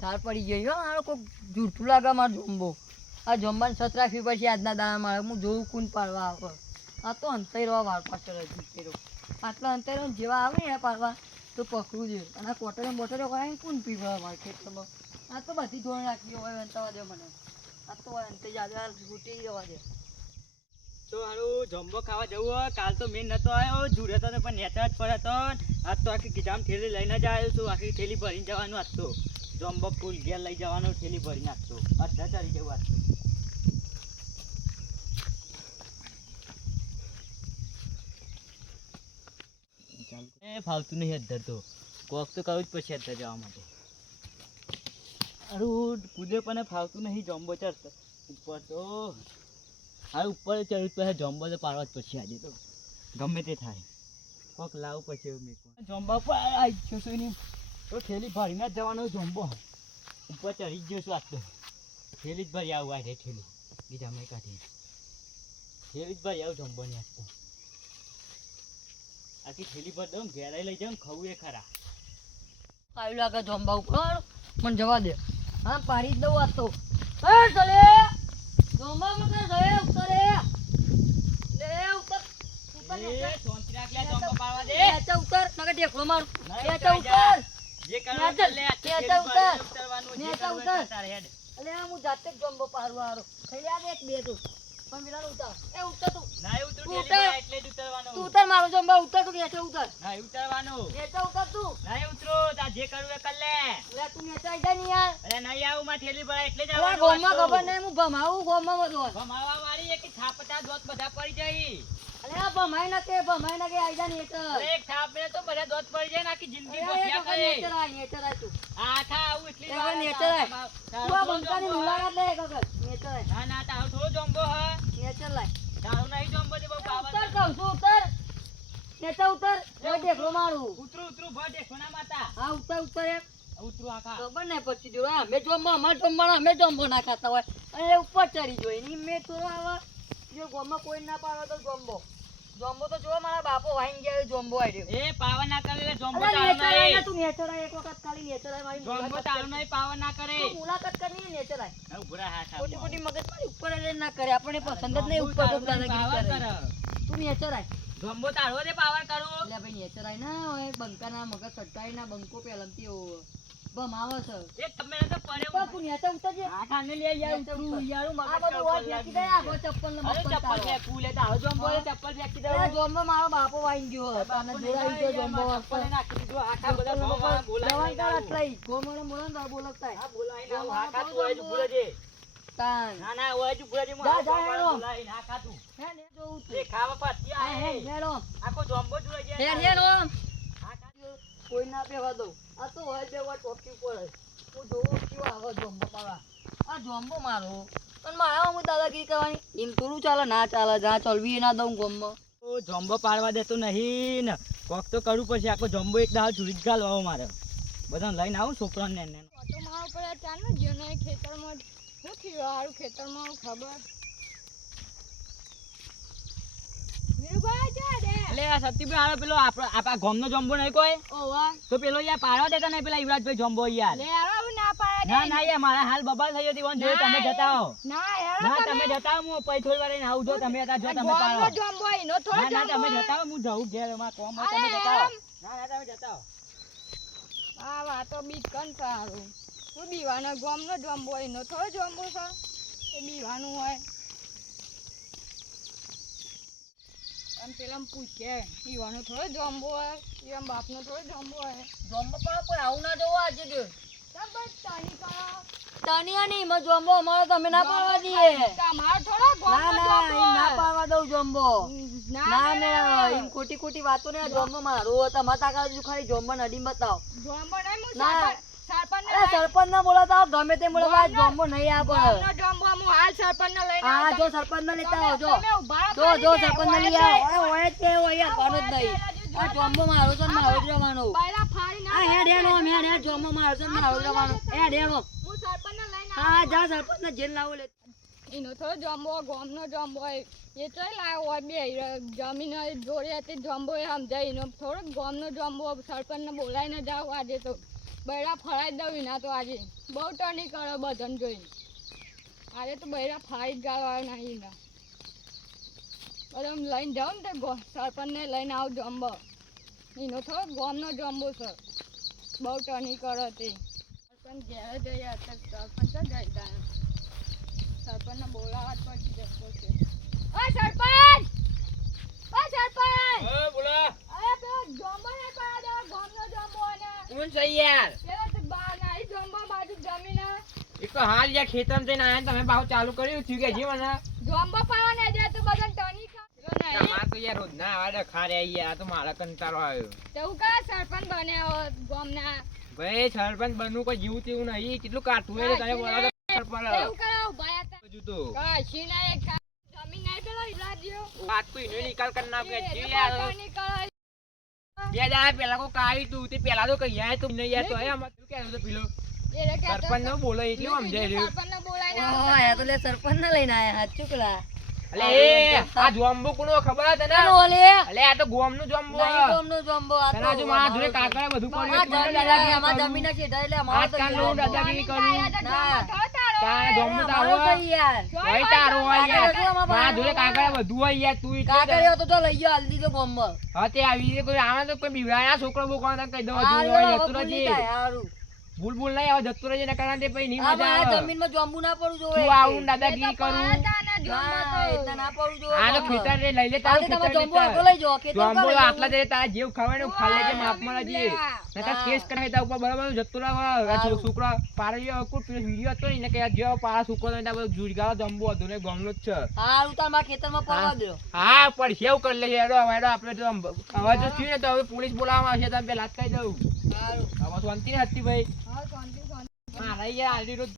ધાર પડી ગઈ હો મારો કોક જૂઠું લાગે મારો જોંબો આ જોંબાને છત રાખવી પડશે આજના દાડા મારે હું જોઉં કોણ પાડવા આવે આ તો અંતઈ રવા વાર પાછળ અંતઈ આટલા અંતઈ રહો જેવા આવે ને પાડવા તો પકડવું જોઈએ અને આ કોટરો બોટરો કરાવીને કોણ પીવા મારે ખેતરમાં આ તો બધી ધોરણ રાખી હોય અંતવા દે મને આ તો અંતે જાદવા છૂટી જવા દે તો હારું જમ્બો ખાવા જવું હોય કાલ તો મેં નતો આવ્યો જુડે તો પણ નેતા જ પડે તો આજ તો આખી ગીજામ થેલી લઈને જ આવ્યો છું આખી થેલી ભરીને જવાનું આજ તો જમ્બો ફૂલ ઘેર લઈ જવાનું થેલી ભરીને આજ તો અડધા ચડી જવું આજ તો એ ફાવતું નહીં અધર તો કોક તો કરવું જ પડશે અધર જવા માટે અરું કૂદે પણ ફાવતું નહીં જમ્બો ચડતો ઉપર તો હવે ઉપર ચડવું પછી જમ્બો તો પાડવા જ પડશે આજે તો ગમે તે થાય કોક લાવવું પડશે મેં જમ્બા પર આવી ગયો છું ને તો થેલી ભરીને જ જવાનો જમ્બો ઉપર ચડી જ ગયો છું આજ તો થેલી જ ભરી આવું આ થેલી બીજા મેં કાઢી થેલી જ ભરી આવું જમ્બોની આજ તો આખી થેલી ભર દઉં ઘેરાઈ લઈ જાઉં ખાવું એ ખરા આવ્યું લાગે જોંબા ઉપર મને જવા દે હા પાડી જ દઉં આ તો ચલે જોંબા મત રે ઉતરે લે ઉતર એ સોંતી રાખ લે જમ્બો પાડવા દે નેચા ઉતર નકે ઢેકડો માર નેચા ઉતર જે કરવાનું કર લે નેચા ઉતર ઉતરવાનું જે નેચા કરવું ઉતર એ તારે હેડ અલે હું જાતે જ જોંબો પાડવા આરો થઈ લે એક બે તું પણ વિલાન ઉતર એ ઉતર તું ના ઉતર તું થેલી ઉતર. ભરા એટલે જ ઉતરવાનું તું ઉતર મારો જોંબા ઉતર તું નેચા ઉતર ના ઉતરવાનું નેચા ઉતર તું ના ઉતરો તા જે કરવું એ કર લે લે તું નેચા આઈ જા ની યાર અરે નહીં આવું માં થેલી ભરા એટલે જ અરે આવવાનું ગોમમાં આજ તો. ખબર નહીં હું ભમાવું ગોમમાં બધું ભમાવા વાળી એક થાપટા દોત બધા પડી જાય અલે આ ભમાઈ ના કે આઈ જા ની અરે એક થાપ મેં તો બધા દોત પડી જાય ને આખી જિંદગી અરે ગોઠિયા કરે નેચર આય તું આ થા આવું એટલી એ વાર નેચર આય. તારું તું આ થોડું બંકાની જમ્બો મુલાકાત લે કગર નેચર આય હા ના તારું થોડું જમ્બો હા નેચર લાય તારું નહીં જમ્બો તે બહુ પાવર ઉતર કહું છું ઉતર નેચર ઉતર ઓય દેખલો મારું ઉતરું ભડે સોના માતા હા ઉતર એમ ઉતરું આખા ખબર નહીં પછી જો અમે જોમો અમાર જોમવાના અમે જોમો ના ખાતા હોય અને એ ઉપર ચડી જોઈ ની મે તો આવા જો ગોમમાં કોઈ ના પાડો તો જોમ્બો તો જો મારા બાપો વાઈન ગયા જોમ્બો આડ્યો એ પાવર ના કરે જમ્બો અરે તારું નેચર આય નહીં તું નેચર આય એક વખત ખાલી નેચર આય મારી જમ્બો મુલાકાત તારું નહીં પાવર ના કરે તું મુલાકાત કરી નેચર આય હવે ભૂરા હાથ ખોટી ખોટી મગજ મારી ઉપર એટલે ના કરે આપણે પસંદ જ નહીં ઉપર તો દાદાગીરી કરે તું નેચર આય જમ્બો તારો દે પાવર કરું એટલે ભાઈ નેચર આય ના હોય બંકાના મગજ સટકાઈ ના બંકો પેલમતી બમાવે છે એ તમે તો પડે બાપુ નેચર ઉતરજે આ ખાને લે યાર ઉતરું યાર મગજ આ બધું હોય ફેંકી દે આ બધું ચપ્પલ ને અરે મપ્પલ ચપ્પલ તારો. ફેંક ફૂલે તારો જમ્બો એ ચપ્પલ ફેંકી દે અરે જોમ્બો મારો બાપો વાઈન ગયો તને જોડાઈ ગયો જોમ્બો ચપ્પલ નાખી દીધું આખા બધા ભાવ બોલાય જવાન તાર અટલાઈ ગોમણો મોણો તાર બોલકતા હા બોલાય ના હા ખાતું હોય જ ભૂલે જે તાન ના ના હોય જ ભૂલે જે જા, જા, હેડો. બોલાય ના ખાતું હે ને જોઉં એ ખાવા પાતી આ હે આ હેડો આખો જમ્બો જોઈ હે જાય હેડો હા ખાતું કોઈ ના બેવા દઉં આ તો હોય બેવા ટોકી ઉપર હું જોઉં કેવો આવે જોમ્બો મારા આ જોમ્બો મારો પણ મારા હું દાદાગીરી કરવાની એમ થોડું ચાલે ના ચાલે જા ચલવી ના દઉં ગોમમાં તો જમ્બો પાડવા દેતો નહીં ને કોક તો કરવું પડશે આખો જમ્બો એક દાવ ચૂરી જ ગાલવા મારે બધાને લઈને આવું છોકરાને ને તો મારા ઉપર ચાલે ગયો ને ખેતરમાં શું થયું હારું ખેતરમાં ખબર વીરુભાઈ જા દે એટલે આ સતીભાઈ હારો પેલો આપણા ગામનો જમ્બો નહીં કોઈ ઓવા તો પેલો યાર પાડવા દેતા નહીં પેલા યુવરાજભાઈ જમ્બો યાર લે આરો ના પાડે ના ના યાર મારા હાલ બબાલ થઈ જતી વન જોઈ તમે જતા હો ના યાર ના તમે જતા હો હું પછી થોડી વાર રહીને આવું જો તમે હતા જો તમે પાડો ગોમનો જમ્બો નો થોડો ના ના તમે જમ્બો જતા હો હું જઉં ઘેર એમાં કોમ હોય તમે જતા હો ના ના તમે જતા હો આ વાતો બીકન સારું હું બીવાનો ગોમનો જમ્બો નો થોડો જમ્બો છે એ બીવાનું હોય આમ પેલા પૂછે બીવાનો થોડો જમ્બો હોય એમ બાપનો થોડો જમ્બો હોય જોમ્બો પર કોઈ આવું ના જોવો આજે જો બસ તાની કરો તાનિયા નહીં માં જોમ્બો અમારો તમે ના પાડવા દઈએ તમારો થોડો ના ગોમનો ના જમ્બો એમ ના હોય. પાડવા દઉં જોમ્બો ના ના ના એમ ખોટી ખોટી વાતો ને જોમ્બો મારો તમારે તાકા હજુ ખાલી જોમ્બો નડી બતાવો જમ્બો નહીં હું ના. સરપંચ અરે સરપંચ ના બોલાતા આવો, ગમે તે બોલાતા આવો, જોમ્બો નહીં આપે ગોમનો જમ્બો હું હાલ સરપંચ ને લઈને હા આવતા. જો સરપંચ ને લેતા આવો જો તમે ઊભા જો કરી જો દે, સરપંચ ને લઈ ઓય આવો ઓય જ કે ઓય કોનો જ નહીં આ જોમ્બો મારો છે ને મારો જ રહેવાનો બાયલા ફાડી ના આ હેડ હેડ ઓમ હેડ હેડ જોમ્બો મારો છે ને મારો જ રહેવાનો હેડ હેડ ઓમ હું સરપંચ ને લઈને હા જા સરપંચ ને જેલ લાવો લે એનો થોડો જમ્બો ગોમનો જમ્બો હોય એ તો લાવ્યો હોય બે જમીન જોડે હતી જમ્બો એ સમજાય એનો થોડો ગોમનો જમ્બો સરપંચ ને બોલાવીને જાવ આજે તો બૈરા ફળાઈ જ દઉં ના તો આજે બહુ ટર્ની કરો બધાને જોઈ આજે તો બૈરા ફાઈ જ ગાળવા નહીં ના બધા લઈને જાઉં ને તો સરપંચને લઈને આવું જમ્બો એનો થોડો ગોમનો જમ્બો છે બહુ ટર્ની કરો તે સરપંચ ઘેરે જઈએ અત્યારે સરપંચ જ જઈતા સરપંચને બોલાવા જ પછી જતો છે ઓ સરપંચ ઓ સરપંચ બોલા અરે પેલો જમ્બો ને પાડો દો ગોમનો જમ્બો ને કોણ છે યાર પેલો તો બા નહીં જમ્બો બાજુ જમીને એક તો હાલ યાર ખેતરમાં જઈને આયા તમે ભાવ ચાલુ કર્યું થયું કે જી મને જમ્બો પાવાને દે તો બધાને ટર્ની ખા માં તો યાર રોજ ના આવે ખા રે યાર તો મારા કંટાળો આવ્યો તેવું કા સરપંચ બન્યા ગોમના ભાઈ સરપંચ બનવું કોઈ જીવું તેવું નહીં કેટલું કાઠું એટલે તને બોલાવો સરપંચ તેવું કરાવ ભાઈ હતા હજુ તો કાશી ના એક જમીન નહીં પેલો ઈલા દિયો વાત તો એનો નિકાલ કરી નાખે એ જી યાર ટર્ની કરાય બે દાડા પેલા કો કાઈ તું તે પેલા તો કઈ આય તું નહીં યાર તો આયા મત કે તો પેલો એ રે કે સરપંચ ને બોલે એટલે સમજાય રહ્યું સરપંચને બોલાઈને ઓહો આ તો લે સરપંચ ને લઈને આયા હાથ ચુકલા અલે એ આ જોમ્બો કોનો ખબર તને ઓલે અલે આ તો ગોમનું જોમ્બો નહીં ગોમનો જમ્બો આ તને હજુ મારા જોડે કાકડા બધું આ પડ્યું દાદાગીરી અમાર જમીન છે એટલે અમાર તો આજકાલ નું દાદાગીરી કરું ના તારે જોમ્બો તારો અમારો તો યાર હોય તારો હોય યાર મારા જોડે કાકડા બધું હોય યાર તું કાકડીઓ તો લઈ ગયો હાલ દીધો ગોમમાં હા તે આવી રીતે કોઈ આવે તો કોઈ બીવડાયા છોકરો બોકવા તને કહી દઉં હજુ હારું, હોય હવે જતું ભૂલી રહેજે. જાય, હારું. ભૂલ નહીં આવે જતું રહેજે નકર આને તે પછી નહીં આ મજા મારા આવે જમીનમાં જોંબુ ના પડવું જોઈએ તું આવું દાદાગીરી કરું ના, એટલે ના પડવું જોઈએ આ તો ગોમમાં. ખેતર રે લઈ લે આ તે તારું તમે ખેતર જોંબુ આટલો લે લઈ જાઓ, ખેતર જોમ્બો કાં લઈ જાઓ? આટલા દે તારા જેવ ખાવાય ને ખાઈ લેજે માપમાં લેજે નકર કેસ કરાય તા ઉપર બરાબર જતું રહે છોકરા પાડી કુટ વિડિયો હતો ને કે જેવો પારા છોકરો ને બધું જુડગાળો જમ્બો હતો ને ગામનો જ છે હારું, તાર મારા ખેતરમાં પડવા દો. હા પણ સેવ કરી લેજે હેડો હેડો આપણે તો હવે તો થયું ને તો હવે પોલીસ બોલાવવામાં આવશે તમે પેલા જ કહી દઉં હારું. હવે શાંતિ ને હતી ભાઈ હા શાંતિ શાંતિ મારા યાર આલી રોજ